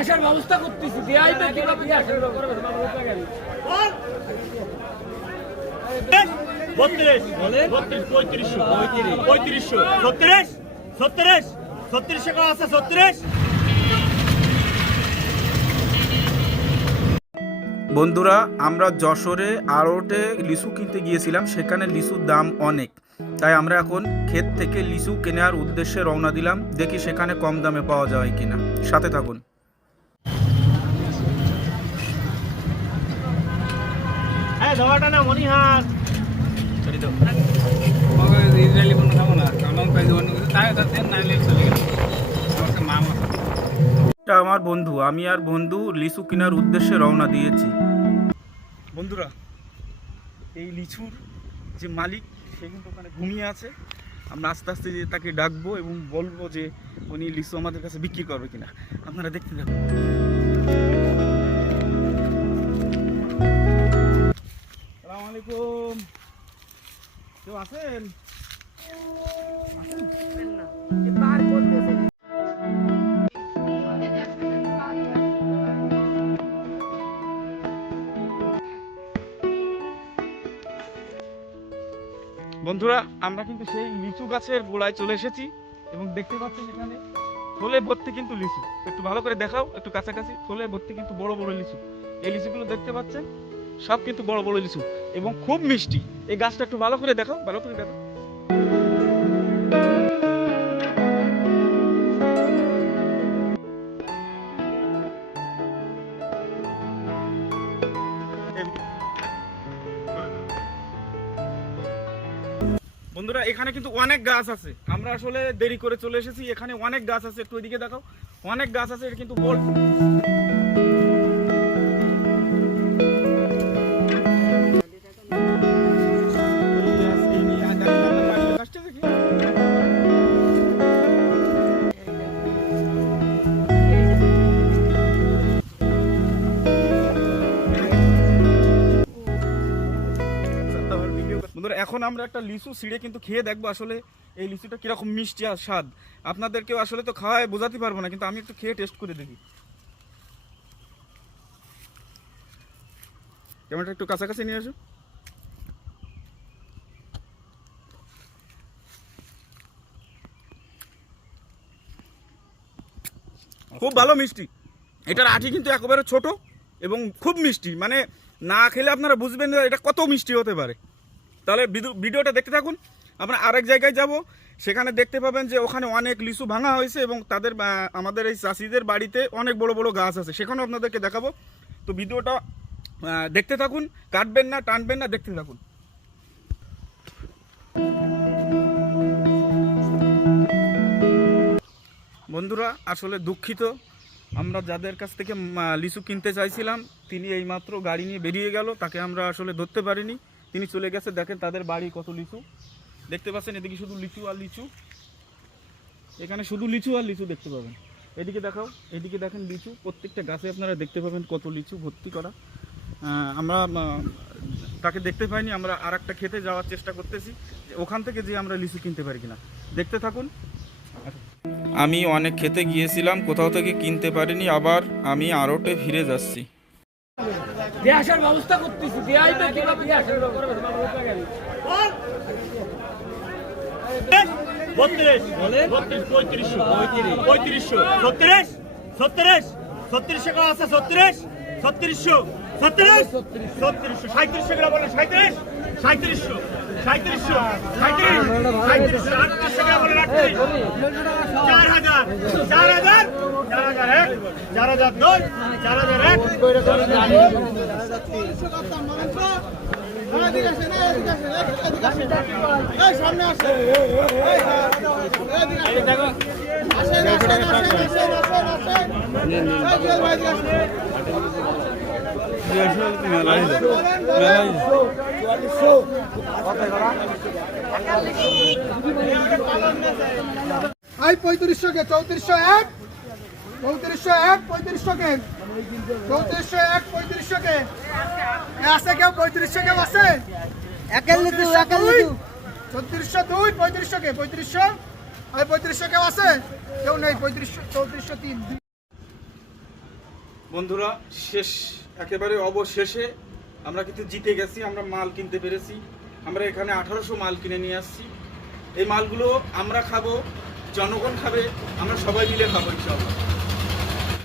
আসার ব্যবস্থা করতেছি দিয়ে আইবে কীভাবে দিয়ে আসার বত্রিশ বত্রিশ পঁয়ত্রিশশো পঁয়ত্রিশশো ছত্রিশ ছত্রিশ ছত্রিশ টাকা আছে ছত্রিশ। বন্ধুরা আমরা যশোরে আড়টে লিচু কিনতে গিয়েছিলাম সেখানে লিচুর দাম অনেক। তাই আমরা এখন ক্ষেত থেকে লিচু কেনার উদ্দেশ্যে রওনা দিলাম দেখি সেখানে কম দামে পাওয়া যায় কিনা। সাথে থাকুন। ধোয়াটা না মনিহার ইসরায়েলি পণ্য খাব না কারণ কাজে অন্য কিছু তাই তাদের নাইলে চলে গেল আমার মাম। আছে এটা আমার বন্ধু আমি আর বন্ধু লিচু কেনার উদ্দেশ্যে রওনা দিয়েছি। বন্ধুরা এই লিচুর যে মালিক সে কিন্তু ওখানে ঘুমিয়ে আছে। আমরা আস্তে আস্তে যে তাকে ডাকবো এবং বলব যে উনি লিচু আমাদের কাছে বিক্রি করবে কিনা। আপনারা দেখতে থাকুন। আলাইকুম। কেউ আছেন? বন্ধুরা, আমরা কিন্তু সেই লিচু গাছের গোড়ায় চলে এসেছি এবং দেখতে পাচ্ছেন এখানে থলে ভর্তি কিন্তু লিচু। একটু ভালো করে দেখাও, একটু কাছাকাছি। থলে ভর্তি কিন্তু বড় বড় লিচু। এই লিচুগুলো দেখতে পাচ্ছেন? সব কিন্তু বড় বড় লিচু এবং খুব মিষ্টি। এই গাছটা একটু ভালো করে দেখো ভালো করে দেখাও। বন্ধুরা, এখানে কিন্তু অনেক গাছ আছে। আমরা আসলে দেরি করে চলে এসেছি, এখানে অনেক গাছ আছে, একটু ওইদিকে দেখাও। অনেক গাছ আছে, এটা কিন্তু বল বন্ধুরা, এখন আমরা একটা লিচু ছিঁড়ে কিন্তু খেয়ে দেখব আসলে এই লিচুটা কীরকম মিষ্টি আর স্বাদ। আপনাদেরকেও আসলে তো খাওয়ায় বোঝাতে পারব না, কিন্তু আমি একটু খেয়ে টেস্ট করে দেখি। ক্যামেরাটা একটু কাছাকাছি নিয়ে আসো খুব ভালো মিষ্টি। এটার আঠি কিন্তু একেবারে ছোট এবং খুব মিষ্টি। মানে না খেলে আপনারা বুঝবেন এটা কত মিষ্টি হতে পারে। তাহলে ভিডিও- ভিডিওটা দেখতে থাকুন। আমরা আরেক জায়গায় যাব। সেখানে দেখতে পাবেন যে ওখানে অনেক লিচু ভাঙা হয়েছে এবং তাদের আমাদের এই চাষিদের বাড়িতে অনেক বড় বড় গাছ আছে। সেখানেও আপনাদেরকে দেখাবো। তো ভিডিওটা দেখতে থাকুন। কাটবেন না, টানবেন না, দেখতে থাকুন। বন্ধুরা, আসলে দুঃখিত। আমরা যাদের কাছ থেকে লিচু কিনতে চাইছিলাম, তিনি এইমাত্র গাড়ি নিয়ে বেরিয়ে গেল। তাকে আমরা আসলে ধরতে পারিনি। তিনি চলে গেছে, দেখেন তাদের বাড়ি কত লিচু। দেখতে পাচ্ছেন, এদিকে শুধু লিচু আর লিচু। এখানে শুধু লিচু আর লিচু দেখতে পাবেন। এদিকে দেখাও, এদিকে দেখেন লিচু। প্রত্যেকটা গাছে আপনারা দেখতে পাবেন কত লিচু ভর্তি করা। আমরা তাকে দেখতে পাইনি, আমরা আর একটা খেতে যাওয়ার চেষ্টা করতেছি। ওখান থেকে যে আমরা লিচু কিনতে পারি কিনা। দেখতে থাকুন। আমি অনেক খেতে গিয়েছিলাম, কোথাও থেকে কিনতে পারিনি, আবার আমি আরোটে ফিরে যাচ্ছি। দিয়ে আসার ব্যবস্থা করতেছি দিয়ে আইবে কীভাবে দিয়ে আসার পঁয়ত্রিশশো ছত্রিশ আছে, ছত্রিশ ছত্রিশশো ছত্রিশ ছত্রিশশো সাঁত্রিশ সাঁত্রিশশো চার হাজার চার হাজার চার হাজার দুই চার হাজার এক। আই পঁয়ত্রিশশো কে চৌত্রিশশো এক। চৌত্রিশশো এক পঁয়ত্রিশশো কে? চৌত্রিশশো এক পঁয়ত্রিশশো কে? আছে কেউ? পঁয়ত্রিশশো কেউ আছে? চৌত্রিশশো দুই। পঁয়ত্রিশশো কে? পঁয়ত্রিশশো? আর পঁয়ত্রিশশো কেউ আছে? কেউ নেই পঁয়ত্রিশশো চৌত্রিশশো তিন। বন্ধুরা শেষ একেবারে অবশেষে আমরা কিন্তু জিতে গেছি আমরা মাল কিনতে পেরেছি। আমরা এখানে আঠারোশো মাল কিনে নিয়ে আসছি। এই মালগুলো আমরা খাব জনগণ খাবে আমরা সবাই মিলে খাব ইনশাল্লাহ